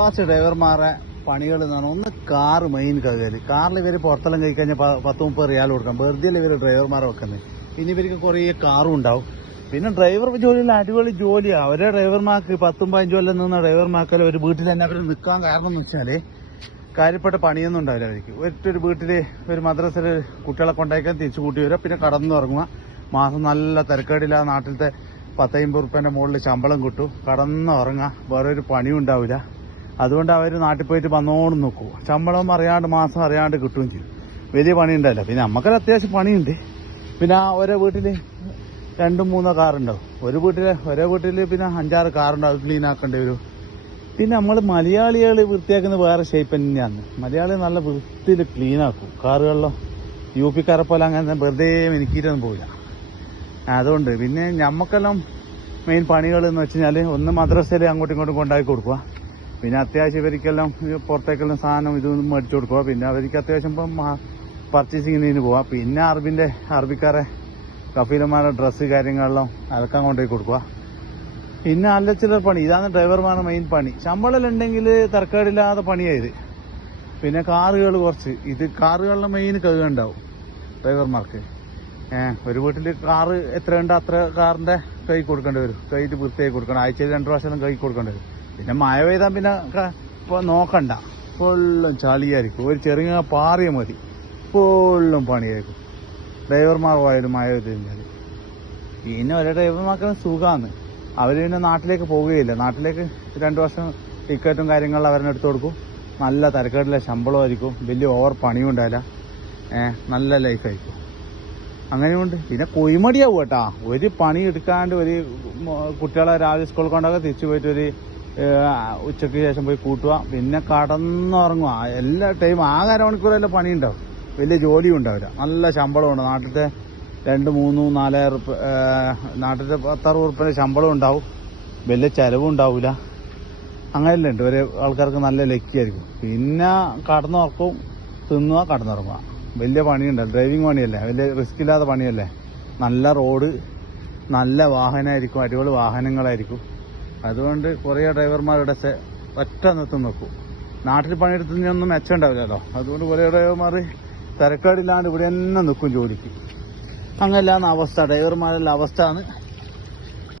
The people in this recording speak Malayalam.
ഫാസ്റ്റ് ഡ്രൈവർമാരെ പണികൾ എന്ന് പറഞ്ഞാൽ ഒന്ന് കാർ മെയിൻ കയറി. കാറിൽ ഇവർ പുറത്തെല്ലാം കഴി കഴിഞ്ഞാൽ പത്ത് മുപ്പത് റിയാൽ കൊടുക്കാം വെറുതെ ഇവർ ഡ്രൈവർമാരെ വെക്കുന്നത് ഇനി ഇവർക്ക് കുറേ കാറും ഉണ്ടാവും. പിന്നെ ഡ്രൈവർ ജോലിയിൽ അടിപൊളി ജോലിയാണ് അവരെ ഡ്രൈവർമാർക്ക് പത്തും പതിനഞ്ചും കൊല്ലം നിന്ന ഡ്രൈവർമാർക്ക് ഒരു വീട്ടിൽ തന്നെ അവർ നിൽക്കാൻ കാരണം എന്ന് വെച്ചാൽ കാര്യപ്പെട്ട പണിയൊന്നും ഉണ്ടാവില്ല അവർക്ക്. ഒറ്റൊരു വീട്ടിൽ ഒരു മദ്രസയിൽ കുട്ടികളെ കൊണ്ടാക്കാൻ തിരിച്ചു കൂട്ടി വരിക പിന്നെ കടന്നുറങ്ങുക മാസം നല്ല തിരക്കേടില്ല നാട്ടിലത്തെ പത്തമ്പത് റുപ്യന്റെ മുകളിൽ ശമ്പളം കിട്ടും. കടന്നുറങ്ങുക വേറെ ഒരു പണിയും ഉണ്ടാവില്ല. അതുകൊണ്ട് അവർ നാട്ടിൽ പോയിട്ട് വന്നോണ്ട് നോക്കൂ. ശമ്പളം അറിയാണ്ട് മാസം അറിയാണ്ട് കിട്ടുകയും ചെയ്യും. വലിയ പണി പിന്നെ നമുക്കൊരു അത്യാവശ്യം പണിയുണ്ട്. പിന്നെ ഓരോ വീട്ടിൽ രണ്ടും മൂന്നോ കാറുണ്ടാവും. ഒരു വീട്ടിൽ ഒരേ വീട്ടിൽ പിന്നെ അഞ്ചാറ് കാറുണ്ടാവും. അത് ക്ലീൻ ആക്കേണ്ടി വരും. പിന്നെ നമ്മൾ മലയാളികൾ വൃത്തിയാക്കുന്ന വേറെ ഷേപ്പ് തന്നെയാണ്. മലയാളി നല്ല വൃത്തിയിൽ ക്ലീൻ ആക്കും. കാറുകളിലോ യു പിക്കാരെ പോലെ അങ്ങനെ വെറുതെ എനിക്കിട്ടൊന്നും പോവില്ല. അതുകൊണ്ട് പിന്നെ നമുക്കെല്ലാം മെയിൻ പണികൾ എന്ന് വെച്ച് കഴിഞ്ഞാൽ ഒന്ന് മദ്രസയിൽ അങ്ങോട്ടും ഇങ്ങോട്ടും കൊണ്ടാക്കി കൊടുക്കുക. പിന്നെ അത്യാവശ്യം ഇവർക്കെല്ലാം പുറത്തേക്കെല്ലാം സാധനം ഇതൊന്നും മേടിച്ചു കൊടുക്കുക. പിന്നെ അവർക്ക് അത്യാവശ്യം ഇപ്പം പർച്ചേസിങ്ങിന് പോവാം. പിന്നെ അറബിന്റെ അറബിക്കാരെ കഫീലന്മാരുടെ ഡ്രസ്സ് കാര്യങ്ങളെല്ലാം അലക്കാൻ കൊണ്ടുപോയി കൊടുക്കുക. പിന്നെ അല്ല ചിലർ പണി. ഇതാണ് ഡ്രൈവർമാരുടെ മെയിൻ പണി. ശമ്പളം ഉണ്ടെങ്കിൽ തർക്കേടില്ലാതെ പണിയായത് പിന്നെ കാറുകൾ കുറച്ച്. ഇത് കാറുകളുടെ മെയിൻ കഴുകുണ്ടാവും ഡ്രൈവർമാർക്ക് ഏഹ് ഒരു വീട്ടിൽ കാറ് എത്ര ഉണ്ട് അത്ര കാറിന്റെ കൈ കൊടുക്കേണ്ടി വരും. കൈയിട്ട് വൃത്തിയായി കൊടുക്കണം. ആഴ്ചയിൽ രണ്ടു പ്രാവശ്യം കൈ കൊടുക്കേണ്ടി വരും. പിന്നെ മഴ പെയ്താൽ പിന്നെ ഇപ്പൊ നോക്കണ്ട. ഫുള്ളും ചളിയായിരിക്കും. ഒരു ചെറിയ പാറിയ മതി. ഫുള്ളും പണിയായിരിക്കും. ഡ്രൈവർമാർ പോയാലും മഴ പെയ്ത് കഴിഞ്ഞാൽ പിന്നെ ഒരേ ഡ്രൈവർമാർക്ക് സുഖമാണ് അവർ പിന്നെ നാട്ടിലേക്ക് പോവുകയില്ല. നാട്ടിലേക്ക് രണ്ടു വർഷം ടിക്കറ്റും കാര്യങ്ങളും അവരെ എടുത്തു കൊടുക്കും. നല്ല തരക്കേടില്ല. ശമ്പളമായിരിക്കും. വലിയ ഓവർ പണിയും ഉണ്ടാവില്ല നല്ല ലൈഫായിരിക്കും. അങ്ങനെയുണ്ട്. പിന്നെ കൊയ്മടിയാവും കേട്ടാ. ഒരു പണി എടുക്കാണ്ട് ഒരു കുട്ടികളെ രാവിലെ സ്കൂളിൽ കൊണ്ടൊക്കെ തിരിച്ചു പോയിട്ട് ഒരു ഉച്ചയ്ക്ക് ശേഷം പോയി കൂട്ടുക. പിന്നെ കടന്നുറങ്ങുക. എല്ലാ ടൈം ആകെ അരമണിക്കൂറെല്ലാം പണിയുണ്ടാവും. വലിയ ജോലിയും ഉണ്ടാവില്ല. നല്ല ശമ്പളമുണ്ട്. നാട്ടിലത്തെ രണ്ട് മൂന്ന് നാലായിരം റുപ്യ നാട്ടിലത്തെ പത്താറുപത് റുപ്യ ശമ്പളം ഉണ്ടാവും. വലിയ ചെലവും ഉണ്ടാവില്ല അങ്ങനെയല്ലേ? ഉണ്ട് ഒരു ആൾക്കാർക്ക് നല്ല ലക്കിയായിരിക്കും. പിന്നെ കടന്നുറക്കും തിന്നുക കടന്നുറങ്ങുക. വലിയ പണിയുണ്ട്. ഡ്രൈവിംഗ് പണിയല്ലേ? വലിയ റിസ്ക് ഇല്ലാത്ത പണിയല്ലേ? നല്ല റോഡ് നല്ല വാഹനമായിരിക്കും അടിപൊളി വാഹനങ്ങളായിരിക്കും. അതുകൊണ്ട് കുറേ ഡ്രൈവർമാരുടെ ഒറ്റ നിർത്തം നോക്കും നാട്ടിൽ പണിയെടുത്തതിനൊന്നും മെച്ചമുണ്ടാവില്ലല്ലോ അതുകൊണ്ട് കുറേ ഡ്രൈവർമാർ തിരക്കേടില്ലാണ്ട് ഇവിടെ തന്നെ നിൽക്കും ജോലിക്ക്. അങ്ങനെയല്ലാന്ന് അവസ്ഥ. ഡ്രൈവർമാരുടെ അവസ്ഥ ആണ്